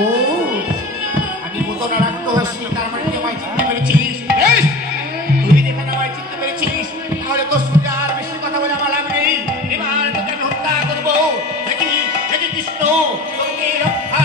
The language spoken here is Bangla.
ও আমি পুতনা রাক্ষসী, তার মানে তুই আমায় চিনতে পেরেছিস? বেশ, তুই যেখানে আমায় চিনতে পেরেছিস, তাহলে তো সোজা আর বেশি কথা বলে আমার লাভ নেই। এবার তোকে আমি হত্যা করবো। দেখি দেখি কৃষ্ণ তোকে রক্ষা